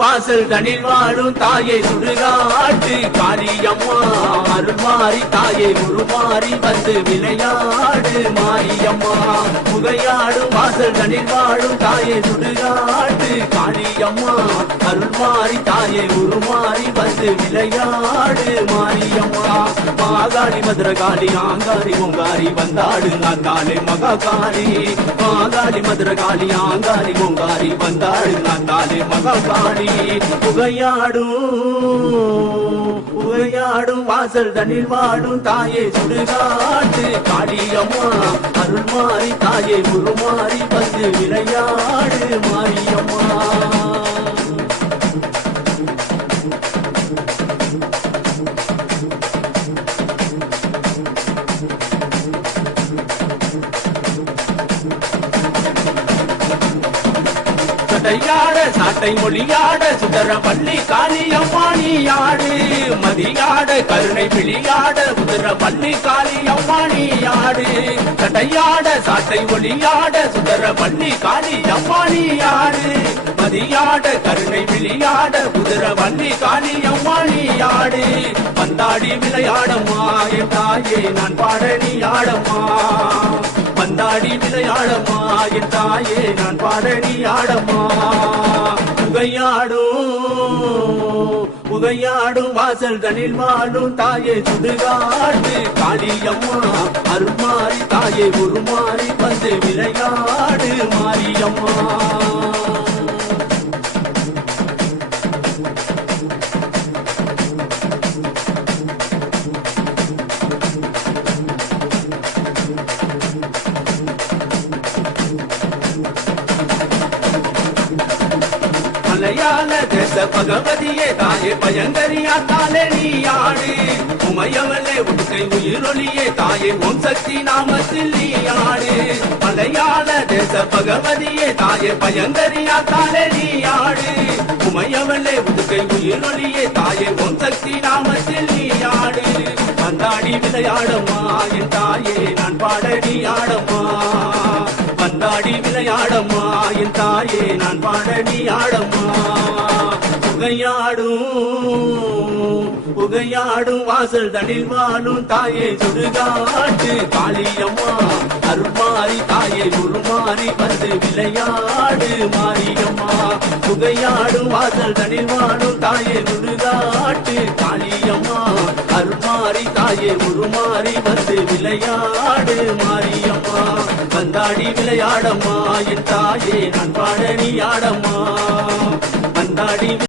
வாசல் தனில் வாழும் தாயை சுடுகாட்டு காளியம்மா அருள்மாறி தாயை உருமாறி வந்து விளையாடு மாரியம்மா. புகையாடும் வாசல் தனில் வாழும் தாயை சுடுகாட்டு காளியம்மா அருள்மாறி தாயை உருமாறி வந்து விளையாடு மாரியம்மா. மாகாளி மதுரகாளி ஆங்காரி ஓங்காரி வந்தாடு நாத்தாலே மகாகாளி. மாகாளி மதுரகாளி ஆங்காரி ஓங்காரி வந்தாடு நாத்தாலே மகாகாளி. புகையாடும் வாசல் தனில் வாடும் தாயை சுடுகாட்டு காளியம்மா அருள்மாறி தாயை உருமாறி வந்து விளையாடு மாரியம்மா. சட்டையாட சாட்டை மொழியாட சுடர பள்ளி காளியம்மா நீயாடு. மதியாட கருணை விழியாட உதர பள்ளி காளியம்மா நீயாடு. சட்டையாட சாட்டை மொழியாட சுடர பள்ளி காளியம்மா நீயாடு. மதியாட கருணை விழியாட உதர பள்ளி காளியம்மா நீயாடு. வந்தாடி விளையாடம்மா என் தாயே நான் பாட நீயாடம்மா. வந்தாடி விளையாடம்மா என் தாயே நான் பாட நீயாடம்மா. புகையாடும் வாசல் தனில் வாழும் தாயை சுடுகாட்டு காளியம்மா அருள்மாறி தாயை உருமாறி வந்து விளையாடு மாரியம்மா. மலையாள தேச பகவதியே தாயே பயங்கரியா தாலே நீயாடு. உமையவளே உடுக்கை உயிரொலியே தாயே ஓம் சக்தி நாமத்தில் நீயாடு. மலையாள தேச பகவதியே தாயே பயங்கரியா தாலே நீயாடு. உமையவளே உடுக்கை உயிரொலியே தாயே ஓம் சக்தி நாமத்தில் நீயாடு. வந்தாடி விளையாடம்மா என் தாயே நான் பாடடி ஆடம்மா. வந்தாடி விளையாடம்மா என் தாயே நான் பாடடி ஆடம்மா. புகையாடும் வாசல் தனில் வாழும் தாயை சுடுகாட்டு காளியம்மா அருள்மாறி தாயை உருமாறி வந்து விளையாடு மாரியம்மா. புகையாடும் வாசல் தனில் வாழும் தாயை சுடுகாட்டு காளியம்மா அருள்மாறி தாயை உருமாறி வந்து விளையாடு மாரியம்மா. வந்தாடி விளையாடம்மா என் தாயே நான் பாட நீயாடம்மா. வந்தாடி